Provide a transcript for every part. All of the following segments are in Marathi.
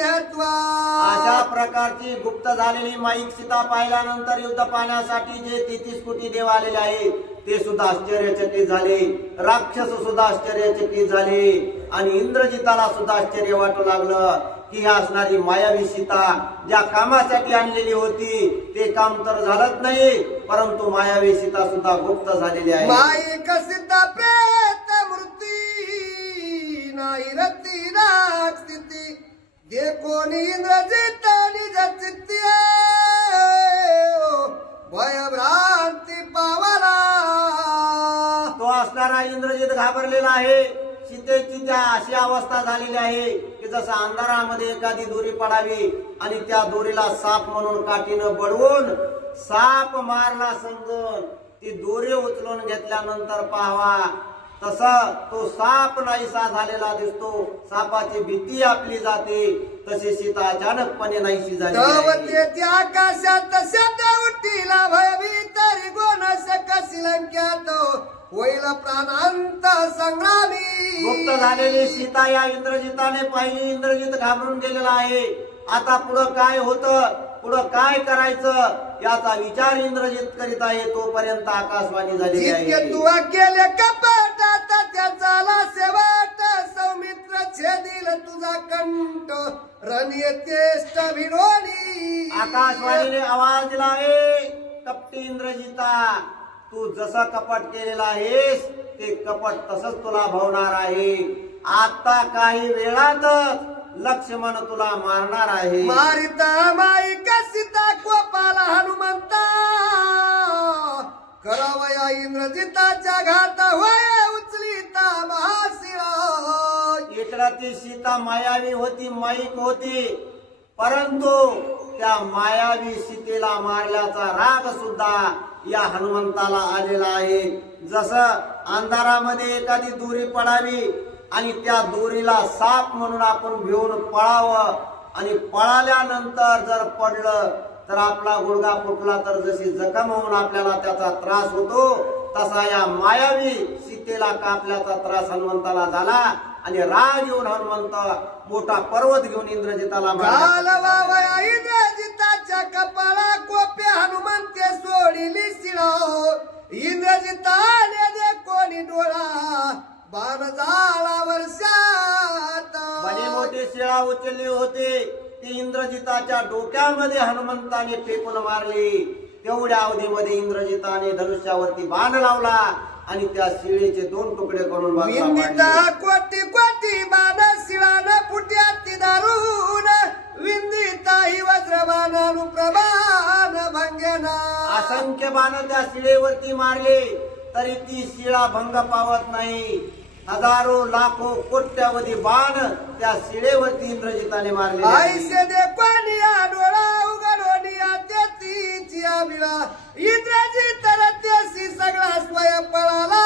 हत्वा. अशा प्रकारची गुप्त झालेली माईक सीता पाहिल्यानंतर युद्ध पाहण्यासाठी जे 33 कोटी देव आलेले आहेत ते सुद्धा आश्चर्यचकित झाले. राक्षस सुद्धा आश्चर्यचकित झाले आणि इंद्रजिताला सुद्धा आश्चर्य वाटू लागलं की ही असणारी मायावी सीता ज्या कामासाठी आणलेली होती ते काम तर झालंच नाही, परंतु मायावी सीता सुद्धा गुप्त झालेली आहे. माईक सीता प्रेत मूर्ती नाही रती राग स्थिती देखोनी इंद्रजित निज चित्ती भयभ्रांती पावला. तो असणारा इंद्रजित घाबरलेला आहे. सीतेची त्या अशी अवस्था झालेली आहे की जसं अंधारामध्ये एखादी दोरी पडावी आणि त्या दोरीला साप म्हणून काठीनं बडवून साप मारला समजून ती दोरी उचलून घेतल्यानंतर पाहावा तसा तो साप नाहीसा झालेला दिसतो. सापाची भीती आपली जाते. तशी सीता अचानकपणे नाहीशी झाली. आकाशात शब्द उठीला भयभीत रिगोनस कशी लंक्यात होईल प्राणांत संग्रामी. गुप्त झालेली सीता या इंद्रजिताने पाहिली. इंद्रजित घाबरून गेलेला आहे. आता पुढं काय होतं, पुढं काय करायचं याचा विचार इंद्रजित करीत आहे. तोपर्यंत आकाशवाणी झालेली आहे. तू केले कपाटात त्याचा शेवट सौमित्र छेदिल तुझा कंठ रणयतेष्ट भिडोनी. आकाशवाणीने आवाज दिला आहे, कपटी इंद्रजिता तू जसं कपट केलेला आहेस ते कपट तसंच तुला भवणार आहे. आता काही वेळातच लक्ष्मण तुला मारणार आहे. मारिता माईक सीता कोपाला हनुमंता करावया इंद्रजिताच्या घात होय उचलिता महाशिरा. इकडं ती सीता मायावी होती, माईक होती, परंतु त्या मायावी सीतेला मारल्याचा राग सुद्धा या हनुमंताला आलेला आहे. जसं अंधारामध्ये एखादी दोरी पडावी आणि त्या दोरीला साप म्हणून आपण घेऊन पळावं आणि पळाल्यानंतर जर पडलं तर आपला गुडघा फुटला तर जशी जखम होऊन आपल्याला त्याचा त्रास होतो तसा या मायावी सीतेला कापल्याचा त्रास हनुमंताला झाला आणि राग येऊन हनुमंत मोठा पर्वत घेऊन इंद्रजिताला मारला. इंद्रजिताच्या कपाळा कोपे हनुमंते सोडिली शिळा. इंद्रजिताने दे कोणी डोळा बाण झाला वर्षात. बडी मोठी शिळा उचलली होती ती इंद्रजिताच्या डोक्यामध्ये हनुमंताने फेकून मारली. तेवढ्या अवधीमध्ये इंद्रजिताने धनुष्यावरती बाण लावला आणि त्या शिळेचे 2 तुकडे करून कोटी कोटी बाण शिळान फुट्या ती दारून विंदिता ही वज्रबाणानु प्रमाण भंगेना. असंख्य बाण त्या शिळेवरती मारले तरी ती शिळा भंग पावत नाही. हजारो लाखो कोट्यावधी बाण त्या शिळेवरती इंद्रजिताने मारले. आईसे दे कोणिया डोळा उघडोनिया तेतीची आबिळा. इंद्रजित रत्यासी सगळा स्वयं पळाला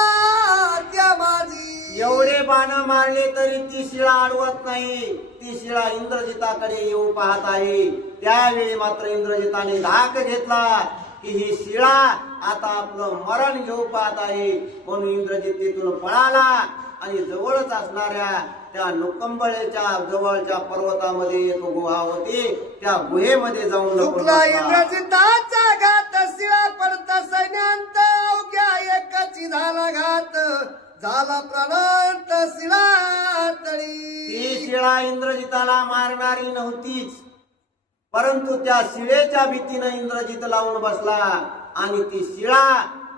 त्या माझी. एवढे बाण मारले तरी ती शिळा अडवत नाही. ती शिळा इंद्रजिताकडे येऊ पाहत आहे. त्यावेळी मात्र इंद्रजिताने धाक घेतला की ही शिळा आता आपलं मरण घेऊ पाहत आहे. म्हणून इंद्रजित तिथून पळाला आणि जवळच असणाऱ्या त्या नुकंबळेच्या जवळच्या पर्वतामध्ये एक गुहा होती. त्या गुहेमध्ये जाऊन इंद्रजिताचा घात शिळा पडता सैन्यांत अवघ्या एकची झाला घात झाला प्राणांत शिळा तळी. ती शिळा इंद्रजिताला मारणारी नव्हतीच, परंतु त्या शिळेच्या भीतीनं इंद्रजित लावून बसला आणि ती शिळा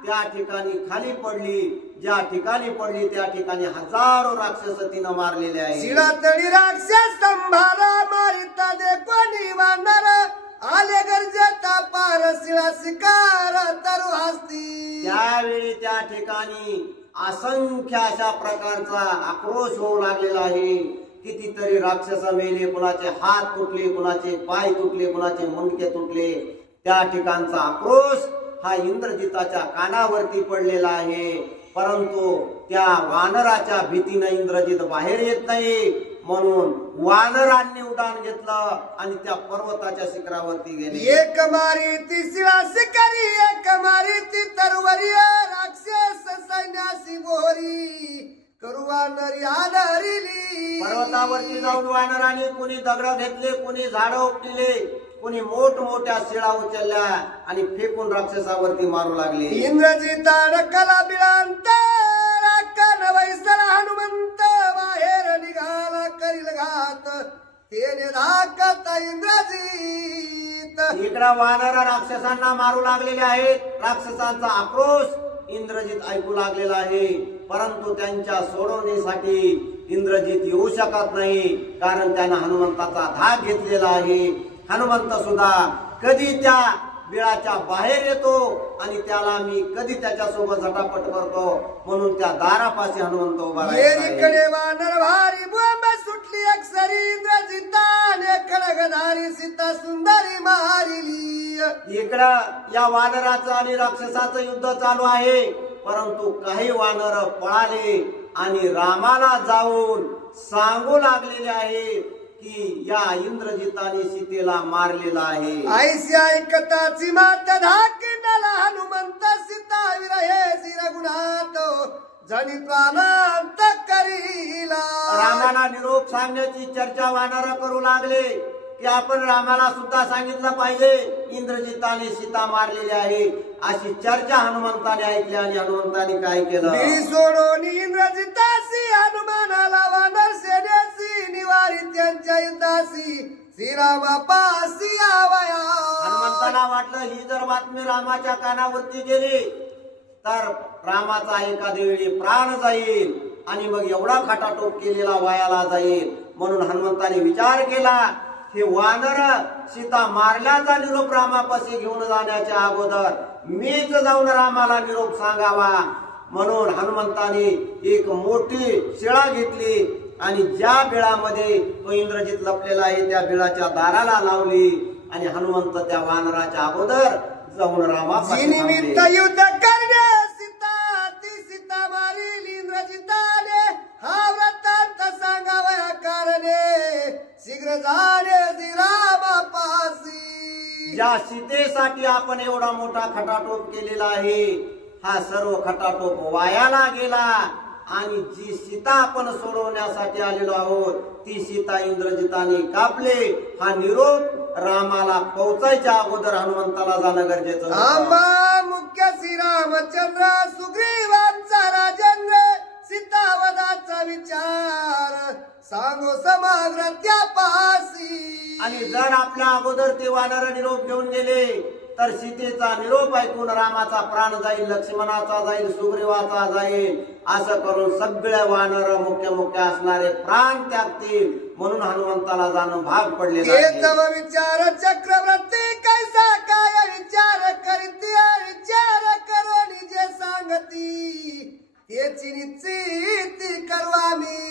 त्या ठिकाणी खाली पडली. ज्या ठिकाणी पडली त्या ठिकाणी हजारो राक्षस तिनं मारलेले आहे. शिळा तळी राक्षस संभारा मारिता दे कोणी वानर आले गरजेता पार शिळा शिकार तरु हस्ती. त्यावेळी त्या ठिकाणी असंख्य अशा प्रकारचा आक्रोश होऊ लागलेला आहे. कितीतरी राक्षस मेले, कुणाचे हात तुटले, कुणाचे पाय तुटले, कुणाचे मुंडके तुटले. त्या ठिकाणचा आक्रोश हा इंद्रजिताच्या कानावरती पडलेला आहे. परंतु त्या वानराच्या भीतीनं इंद्रजित बाहेर येत नाही. म्हणून वानरांनी उडान घेतलं आणि त्या पर्वताच्या शिखरावरती गेले. एक मारी ती शिळा शिकारी, एक मारी ती तरवरी राक्षस सैन्यासी बोरी करू वानरी आदरिली. पर्वतावरती जाऊन वानरांनी कुणी दगड घेतले, कुणी झाडं उपटिले, कुणी मोठमोठ्या शिळा उचलल्या आणि फेकून राक्षसावरती मारू लागले. इंद्रजितान कला बिळांत राखण वैसर हनुमंत बाहेर निघाला करील घात तेने धाकत इंद्रजित. इकडं वानर राक्षसांना मारू लागलेले आहेत. राक्षसांचा आक्रोश इंद्रजित ऐकू लागलेला आहे, परंतु त्यांच्या सोडवणीसाठी इंद्रजित येऊ शकत नाही, कारण त्यानं हनुमंताचा धाक घेतलेला आहे. हनुमंत सुद्धा कधी त्या बिळाच्या बाहेर येतो आणि त्याला मी कधी त्याच्यासोबत झटापट करतो, म्हणून त्या दारापाशी हनुमंत उभा राहिला आहे. येरीकडे वानर भारी बोंब सुटली अक्षरी इंद्रजिताने खडगधारी सीता सुंदरी मारिली. इकडं या वानराचं आणि राक्षसाचं युद्ध चालू आहे, परंतु काही वानर पळाले आणि रामाला जाऊन सांगू लागलेले आहे की या इंद्रजिताने सीतेला मारलेला आहे. ऐशी ऐकताची मात धाकिंडला हनुमंत सीता विरहे रघुनाथ जणी प्राणांत करीला. रामाला निरोप सांगण्याची चर्चा वानर करू लागले की आपण रामाला सुद्धा सांगितलं पाहिजे इंद्रजिताने सीता मारलेली आहे. अशी चर्चा हनुमंताने ऐकली आणि हनुमंताने काय केलं, मी सोडून इंद्रजितासी हनुमानाला वानर सेनेसी निवारी त्यांच्या युद्धासी श्रीरामापासी आवया. हनुमंताला वाटलं ही जर बातमी रामाच्या कानावरती गेली तर रामाचा एखाद्या वेळी प्राण जाईल आणि मग एवढा खटाटोप केलेला वायाला जाईल. म्हणून हनुमंताने विचार केला, हे वानर सीता मारल्याचा निरोप रामापाशी घेऊन जाण्याच्या अगोदर मीच जाऊन रामाला निरोप सांगावा. म्हणून हनुमंताने एक मोठी शिळा घेतली आणि ज्या बिळामध्ये तो इंद्रजित लपलेला आहे त्या बिळाच्या दाराला लावली आणि हनुमंत त्या वानराच्या अगोदर जाऊन रामापाशी निमित्त थांबले. युद्ध करणे सीता ती सीता मारिली इंद्रजिताने हा वृत्तांत सांगावया कारणे शीघ्र झाले श्रीरामापासी. ज्या सीतेसाठी आपण एवढा मोठा खटाटोप केलेला आहे, हा सर्व खटाटोप वायाला गेला आणि जी सीता आपण सोडवण्यासाठी आलेलो आहोत ती सीता इंद्रजिताने कापले. हा निरोप रामाला पोहोचायच्या अगोदर हनुमंताला जाणं गरजेचं होतं. आंबा मुख्य श्रीरामचंद्र सुग्रीवांचा राजेंद्र सीतावदाचा विचार सांगो समग्र त्यापासी. आणि जर आपल्या अगोदर ते वानर निरोप घेऊन गेले तर सीतेचा निरोप ऐकून रामाचा प्राण जाईल, लक्ष्मणाचा जाईल, सुग्रीवाचा जाईल. असं करून सगळे वानर मुख्य मुख्य असणारे प्राण त्यागतील. म्हणून हनुमंताला जाणं भाग पडलेलं आहे. तव विचार चक्रवर्ती कैसा काय विचार करीती विचार करोनी जे सांगती त्याची निश्चिती करवा मी.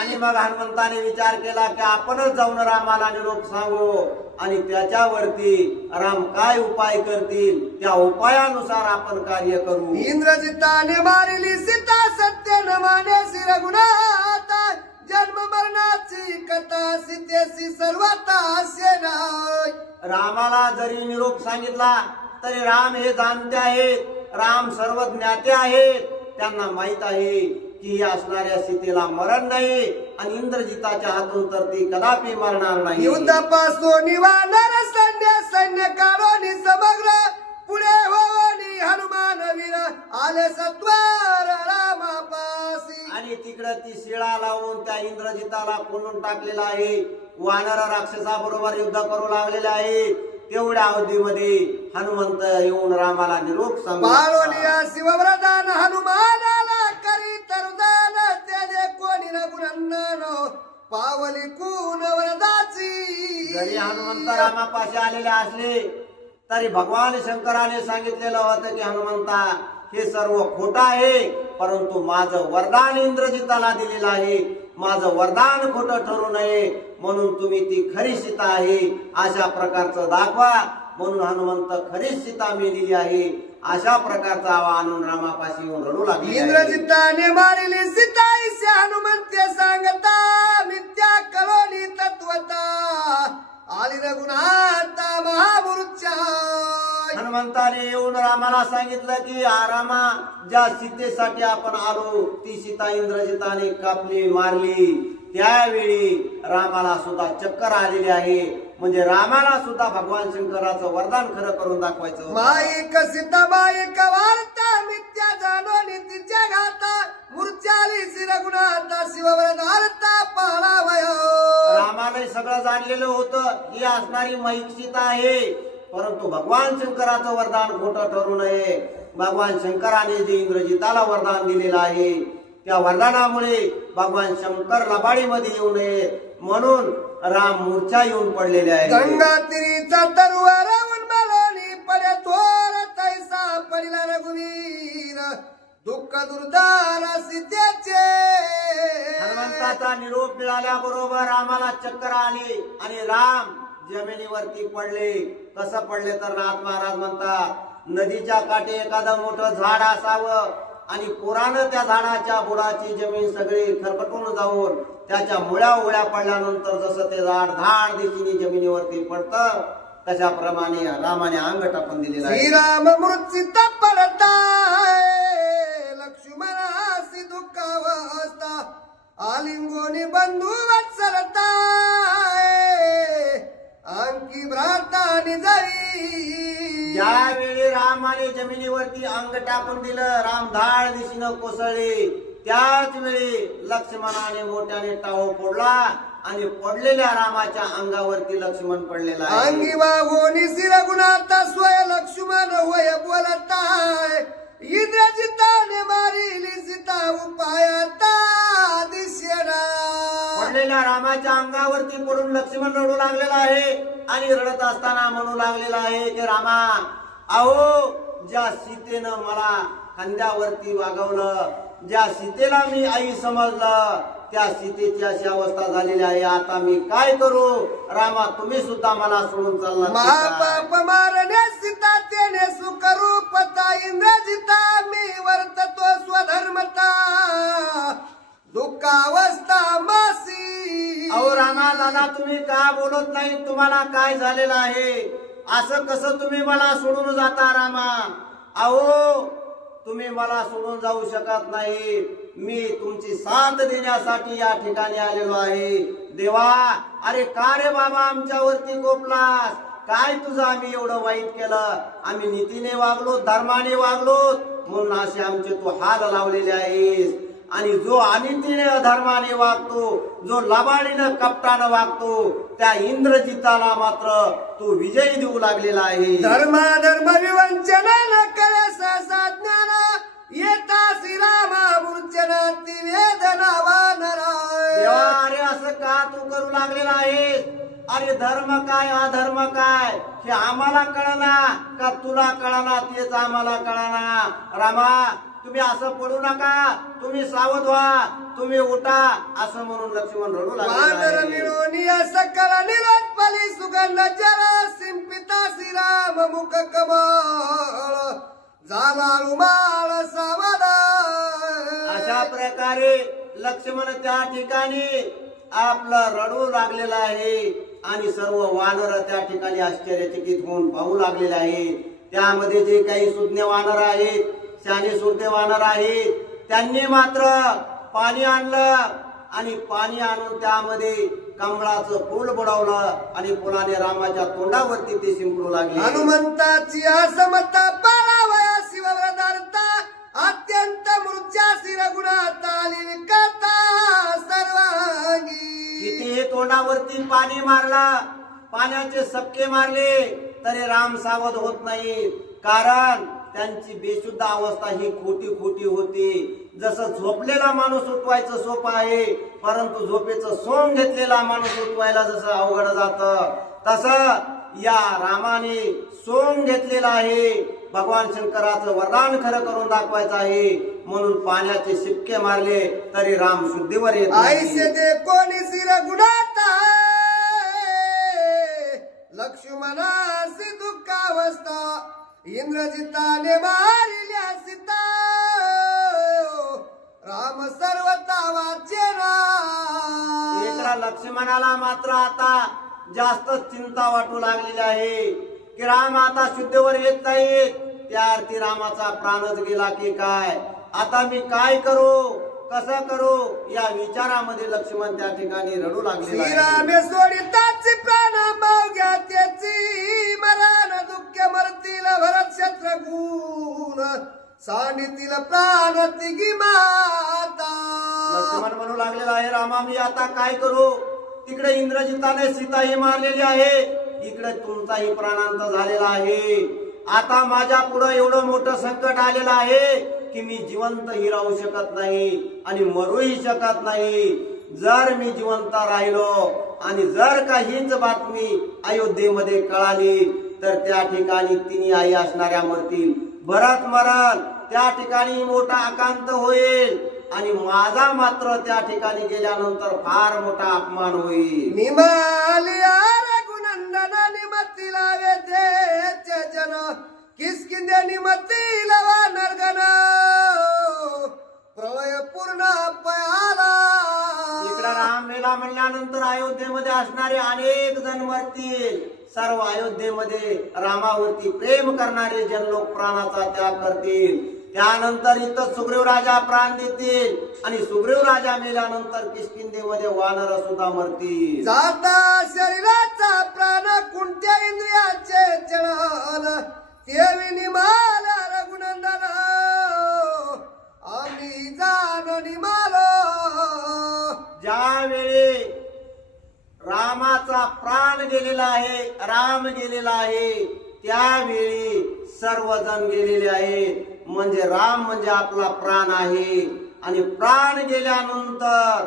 आणि मग हनुमंताने विचार केला की आपणच जाऊन रामाला निरोप सांगू आणि त्याच्यावरती राम काय उपाय करतील त्या उपायानुसार आपण कार्य करू. इंद्रजिताने मारिली सीता सत्य न माने रघुनाथ जन्म मरणाची कथा सीतेशी सर्वात हास्य नाय. रामाला जरी निरोप सांगितला तरी राम हे जाणते आहेत, राम सर्व ज्ञाते आहेत. त्यांना माहित आहे की या असणाऱ्या सीतेला मरण नाही आणि इंद्रजिताच्या हातून तर ती कदापि मरणार नाही. युद्धापासून वानर सैन्य सैन्य काढोनी समग्र पुढे होनी हनुमान वीर आले सत्वर रामापासी. आणि तिकडे ती शिळा लावून त्या इंद्रजिताला कोणून टाकलेला आहे. वानर राक्षसाबरोबर युद्ध करू लागलेले आहेत. तेवढ्या अवधीमध्ये हनुमंत येऊन रामाला निरोप पाळोनिया शिवव्रदान हनुमानाला करी तरुदान त्याने कोणी न गुणनन पावली कुण वरदाची. जरी हनुमंत रामापाशी आलेले असले तरी भगवान शंकराने सांगितलेलं होतं की हनुमंता हे सर्व खोटं आहे, परंतु माझं वरदान इंद्रजिताला दिलेलं आहे. माझं वरदान खोटं ठरू नये म्हणून तुम्ही ती खरी सीता आहे अशा प्रकारचं दाखवा. म्हणून हनुमंत खरी सीता मेलेली आहे अशा प्रकारचा आवाहन रामापाशी येऊन रडू लागले. इंद्रजिताने मारिली सीता इसे हनुमंत सांगता मिथ्या कलोनी तत्वता आली रघुनाथ महामुरुच्या. हनुमंताने येऊन रामाला सांगितलं की रामा, ज्या सीतेसाठी आपण आलो ती सीता इंद्रजिताने कापली, मारली. त्यावेळी रामाला सुद्धा चक्कर आलेली आहे. म्हणजे रामाला सुद्धा भगवान शंकराचं वरदान खरं करून दाखवायचं होतं. माईक सीता माईक वार्ता मिथ्या जाणोनी तिच्या घाता मूर्छाली शिरगुणाता शिववरदार्था पाळावय. रामाने सगळं जाणलेलं होतं ही असणारी माईक सीता आहे, परंतु भगवान शंकराचं वरदान खोटं ठरू नये. भगवान शंकराने जे इंद्रजिताला वरदान दिलेलं आहे त्या वरदानामुळे भगवान शंकर लबाडीमध्ये येऊ नये म्हणून राम मूर्छा येऊन पडलेले आहे. गंगा तिरीचा तरुवारावून मलोनी पडे थोर तैसा पडिला रघुवीर दुःख दुर्दार सीतेचे. हनुमंताचा निरोप मिळाल्याबरोबर रामाला चक्कर आली आणि राम जमिनीवरती पडले. कसं पडले तर नाथ महाराज म्हणतात, नदीच्या काठी एखादं मोठं झाड असावं आणि पुरानं त्या झाडाच्या बुडाची जमीन सगळी खरपटून जाऊन त्याच्या मुळ्या उळ्या पडल्यानंतर जसं ते झाड धाड दिशेने जमिनीवरती पडतं तशाप्रमाणे रामाने अंग टाकून दिलेला आहे. श्रीराम मूर्छित पडताय लक्ष्मणासी दुःखावस्था आलिंगोनी बंधू वत्सलताय अंकी भ्रातानी जाई. ज्यावेळी रामाने जमिनीवरती अंग टाकून दिलं, राम धाड दिशेनं कोसळले. त्याच वेळी लक्ष्मणाने मोठ्याने टाहो फोडला आणि पडलेल्या रामाच्या अंगावरती लक्ष्मण पडलेला आहे. अंगी वाघोनी शिरगुणाता स्वय लक्ष्मण होय बोलताय इंद्रजिताने मारिली सीता उपायता दिसेना. पडलेल्या रामाच्या अंगावरती पडून लक्ष्मण रडू लागलेला आहे आणि रडत असताना म्हणू लागलेला आहे की रामा, अहो ज्या सीतेनं मला खांद्यावरती वागवलं, ज्या सीतेला मी आई समजलं त्या सीतेची अशी अवस्था झालेली आहे. आता मी काय करू? रामा, तुम्ही सुद्धा मला सोडून चालला. महापाप मारणे सीता तेने सुखरूपता इंद्रजिता मी वर्ततो स्वधर्मता दुःखावस्था मासी. अहो रामा दादा, तुम्ही का बोलत नाही? तुम्हाला काय झालेलं आहे? असं कसं तुम्ही मला सोडून जाता रामा? अहो तुम्ही मला सोडून जाऊ शकत नाही. मी तुमची साथ देण्यासाठी या ठिकाणी आलेलो आहे. देवा, अरे का रे बाबा आमच्यावरती कोपलास? काय तुझं आम्ही एवढं वाईट केलं? आम्ही नीतीने वागलो, धर्माने वागलो म्हणून असे आमचे तू हाल लावलेले आहेस. आणि जो अनितीने अधर्माने वागतो, जो लबाडीनं कपटानं वागतो त्या इंद्रजिताला मात्र तू विजयी देऊ लागलेला आहे. धर्म विवंचना न करे सहसा ज्ञान येता श्रीरामा मूर्छना ती वेदना वानरा. देवा, अरे असं का तू करू लागलेला आहे? अरे धर्म काय अधर्म काय हे आम्हाला कळना का तुला कळना? तेच आम्हाला कळना. रामा, तुम्ही असं पडू नका, तुम्ही सावध व्हा, तुम्ही उठा असं म्हणून लक्ष्मण रडू वानर लागले. मिळून सकल निलोत्पली सुगंध जल सिंपिता श्रीराम मुख कमळ झाला रुमाळ सावला. अशा प्रकारे लक्ष्मण त्या ठिकाणी आपलं रडू लागलेला आहे आणि सर्व वानर त्या ठिकाणी आश्चर्यचकित होऊन पाहू लागलेले आहे. त्यामध्ये जे काही सुज्ञ वानर आहेत, शहाणे सुरते वानर आहेत, त्यांनी मात्र पाणी आणलं आणि पाणी आणून त्यामध्ये कमळाचं फूल बुडवलं आणि फुलाने रामाच्या तोंडावरती ते शिंपडू लागले. हनुमंताची असमता पाळावया शिवव्रतार्था अत्यंत मूर्छा शिरगुणात आली विकता सर्वांगी. कितीही तोंडावरती पाणी मारला, पाण्याचे सबके मारले तरी राम सावध होत नाही. कारण त्यांची बेशुद्ध अवस्था ही खोटी खोटी होती. जसं झोपलेला माणूस उठवायचं सोपं आहे, परंतु झोपेचं सोंग घेतलेला माणूस उठवायला जसं अवघड जातं, तसं या रामाने सोंग घेतलेला आहे. भगवान शंकराचं वरदान खरं करून दाखवायचं आहे म्हणून पाण्याचे शिपके मारले तरी राम शुद्धीवर येत नाही. आईसे दे कोणी शिरगुणात लक्ष्मणासी दुःखावस्था इंद्रजिताने मारिल्या सीता राम सर्वता वाचेना. एका लक्ष्मणाला मात्र आता जास्त चिंता वाटू लागलेली आहे. की राम आता शुद्धीवर येत नाहीत, त्या अर्थी रामाचा प्राणच गेला की काय, आता मी काय करू, कसं करू, या विचारामध्ये लक्ष्मण त्या ठिकाणी रडू लागलेला आहे. श्रीरामे सोडिताची प्राण मावग्या त्याची मरण दुःख मरतील भरत शत्रुघ्न सांडितील प्राण तिघी माता. लक्ष्मण म्हणू लागलेला आहे, रामा मी आता काय करू, तिकडे इंद्रजिताने सीताही मारलेली आहे, इकडे तुमचाही प्राणांत झालेला आहे, आता माझ्या पुढे एवढं मोठं संकट आलेलं आहे की मी जिवंतही राहू शकत नाही आणि मरूही शकत नाही. जर मी जिवंत राहिलो आणि जर का हीच बातमी अयोध्येमध्ये कळाली तर त्या ठिकाणी तिन्ही आई असणाऱ्या मरतील, भरत मरल, त्या ठिकाणी मोठा आकांत होईल आणि माझा मात्र त्या ठिकाणी गेल्यानंतर फार मोठा अपमान होईल. निमालिया रघुनंदन निमती लावे देचे जन किसकिंदे निमती लवा नरगन प्रलय पूर्ण पयाला. इकडे राम मेला म्हणल्यानंतर अयोध्येमध्ये असणारे अनेक जण मरतील, सर्व अयोध्येमध्ये रामावरती प्रेम करणारे जन लोक प्राणाचा त्याग करतील. त्यानंतर इथं सुग्रीव राजा प्राण देतील आणि सुग्रीव राजा मेल्यानंतर किष्किंधेमध्ये वानर सुद्धा मरतील. जाता शरीराचा प्राण कोणत्या इंद्रियाचे चळण तेवी निमाल रघुनंदन आम्ही जाण निमाल. ज्यावेळी रामाचा प्राण गेलेला आहे, राम गेलेला आहे, त्यावेळी सर्वजण गेलेले आहेत. म्हणजे राम म्हणजे आपला प्राण आहे आणि प्राण गेल्यानंतर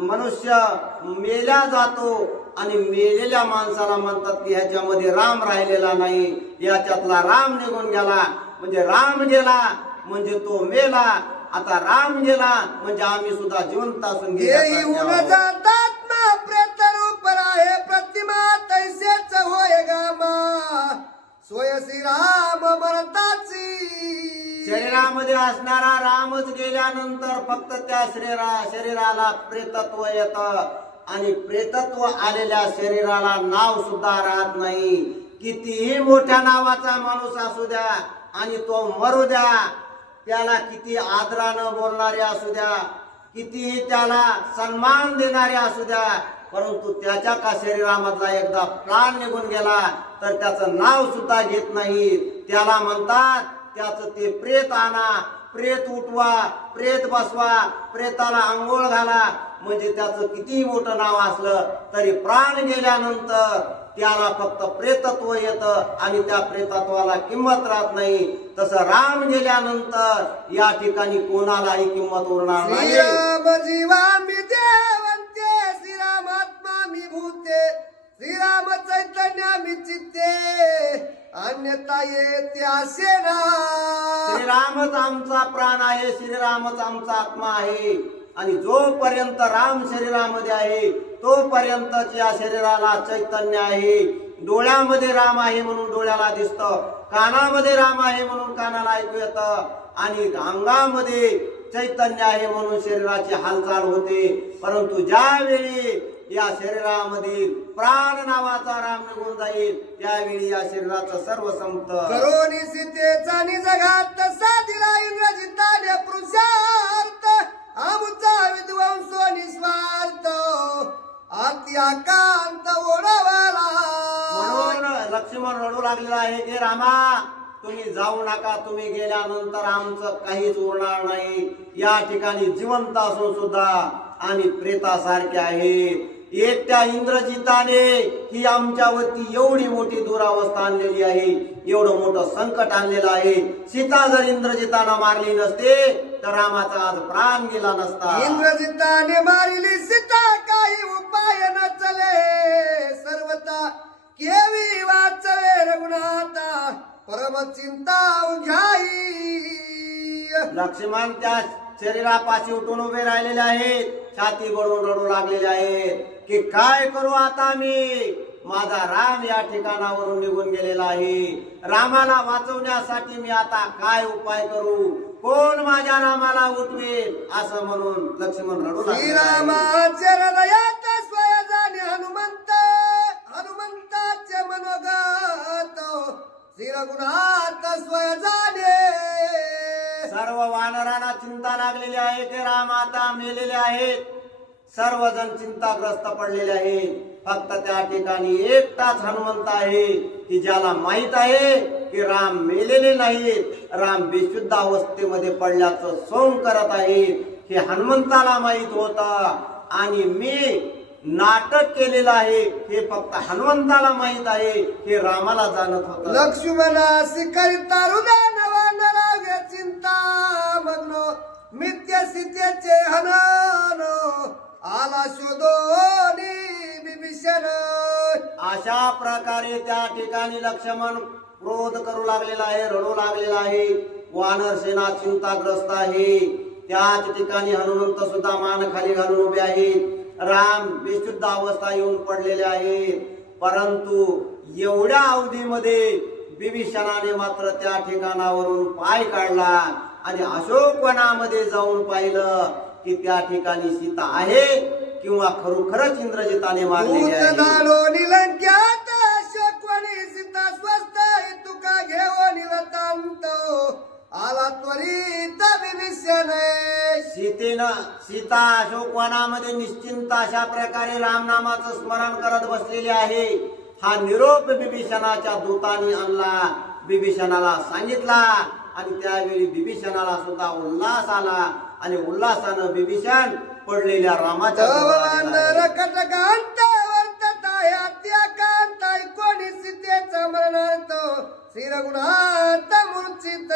मनुष्य मेल्या जातो आणि मेलेल्या माणसाला म्हणतात की ह्याच्यामध्ये राम राहिलेला नाही, याच्यातला राम निघून गेला. म्हणजे राम गेला म्हणजे तो मेला, आता राम गेला म्हणजे आम्ही सुद्धा जिवंत असून जातात ना प्रेत रूप आहे प्रतिमा तैसेच होय गामा सोय श्रीराम मरताची. शरीरामध्ये असणारा रामच गेल्यानंतर फक्त त्या शरीराला प्रेतत्व येत आणि प्रेतत्व आलेल्या शरीराला नाव सुद्धा राहत नाही. कितीही मोठ्या नावाचा माणूस असू द्या आणि तो मरू द्या, त्याला किती आदरानं बोलणारे असू द्या, कितीही त्याला सन्मान देणारे असू द्या, परंतु त्याच्या का शरीरामधला एकदा प्राण निघून गेला तर त्याचं नाव सुद्धा घेत नाही. त्याला म्हणतात त्याचं ते प्रेत आणा, प्रेत उठवा, प्रेत बसवा, प्रेताला आंघोळ घाला. म्हणजे त्याचं किती मोठं नाव असलं तरी प्राण गेल्यानंतर त्याला फक्त प्रेतत्व येतं आणि त्या प्रेतत्वाला किंमत राहत नाही. तसं राम गेल्यानंतर या ठिकाणी कोणालाही किंमत उरणार नाही. श्रीराम जीवा मी देवंते श्रीराम आत्मा मी भूते श्रीराम चैतन्य मी चित्ते अन्यथा येते असे ना. श्रीरामच आमचा प्राण आहे, श्रीरामच आमचा आत्मा आहे आणि जोपर्यंत राम शरीरामध्ये आहे तोपर्यंतच या शरीराला चैतन्य आहे. डोळ्यामध्ये राम आहे म्हणून डोळ्याला दिसतं, कानामध्ये राम आहे म्हणून कानाला ऐकू येतं आणि अंगामध्ये चैतन्य आहे म्हणून शरीराची हालचाल होते. परंतु ज्यावेळी या शरीरामध्ये प्राण नावाचा राम निघून जाईल त्यावेळी या शरीराचं सर्व संपत. करोनी सीतेचा निजघात साधिला इंद्रजिताने पुरुषार्थ आमुचा विद्वांसो निस्वार्थ अति आकांत ओढवाला. म्हणून लक्ष्मण रडू लागलेला आहे की रामा तुम्ही जाऊ नका, तुम्ही गेल्यानंतर आमचं काहीच उरणार नाही. या ठिकाणी जिवंत असून सुद्धा आम्ही प्रेतासारखे आहेत. एकट्या इंद्रजिताने ही आमच्यावरती एवढी मोठी दुरावस्था आणलेली आहे, एवढं मोठं संकट आणलेलं आहे. सीता जर इंद्रजितानं मारली नसते तर रामाचा आज प्राण गेला नसता. इंद्रजिताने मारिली सीता काही उपाय नचले सर्वता केवी वाचवे रघुनाथा परम चिंता घ्याई. लक्ष्मण त्या शरीरापाशी उठून उभे राहिलेले आहेत, छाती गळून रडू लागलेले आहेत की काय करू आता मी, माझा राम या ठिकाणावरून निघून गेलेला आहे. रामाला वाचवण्यासाठी मी आता काय उपाय करू, कोण माझ्या रामाला उठवेल असं म्हणून लक्ष्मण रडू लागले. श्रीरामाच्या हृदयात स्वयं जाणे हनुमंत हनुमंताचे मनोगत गुणात स्वय झाले. सर्व वानरांना चिंता लागलेली आहे की राम आता मेलेले आहेत. सर्वजण चिंताग्रस्त पडलेले आहेत. फक्त त्या ठिकाणी एकटाच हनुमंत आहे की ज्याला माहित आहे की राम मेलेले नाहीत, राम बेशुद्ध अवस्थेमध्ये पडल्याचं सोंग करत आहेत. हे हनुमंताला माहित होत आणि मी नाटक केलेलं आहे हे फक्त हनुमंताला माहित आहे, हे रामाला जाणत होत. लक्ष्मणा शिखरिता हृदय चिंता मग्न मित्य सीतेचे हनन आला शोधोनी विभीषण. अशा प्रकारे त्या ठिकाणी लक्ष्मण क्रोध करू लागलेला आहे, रडू लागलेला आहे. वानर सेना चिंताग्रस्त आहे. त्याच ठिकाणी हनुमंत सुद्धा मान खाली घालून उभे आहेत. राम बेशुद्ध अवस्था येऊन पडलेले आहेत. परंतु एवढ्या अवधीमध्ये विभीषणाने मात्र त्या ठिकाणावरून पाय काढला आणि अशोकवनामध्ये जाऊन पाहिलं की त्या ठिकाणी सीता आहे किंवा खरोखरच इंद्रजिताने मारलेली आहे. निलंक्यात अशोकवनी सीता स्वस्त तुका घेऊन निरतांत आला त्वरित विभीषण. सीता अशोकवनामध्ये निश्चिंत अशा प्रकारे रामनामाचं स्मरण करत बसलेली आहे. हा निरोप विभीषणाच्या दूतांनी आणला, विभीषणाला सांगितला आणि त्यावेळी विभीषणाला सुद्धा उल्हास आला आणि उल्हासानं विभीषण पडलेल्या रामाच्या रकटकांत वर्तताय अत्याकांत कोणी सीतेचं मरणार्थ शिरगुणात मूर्छित.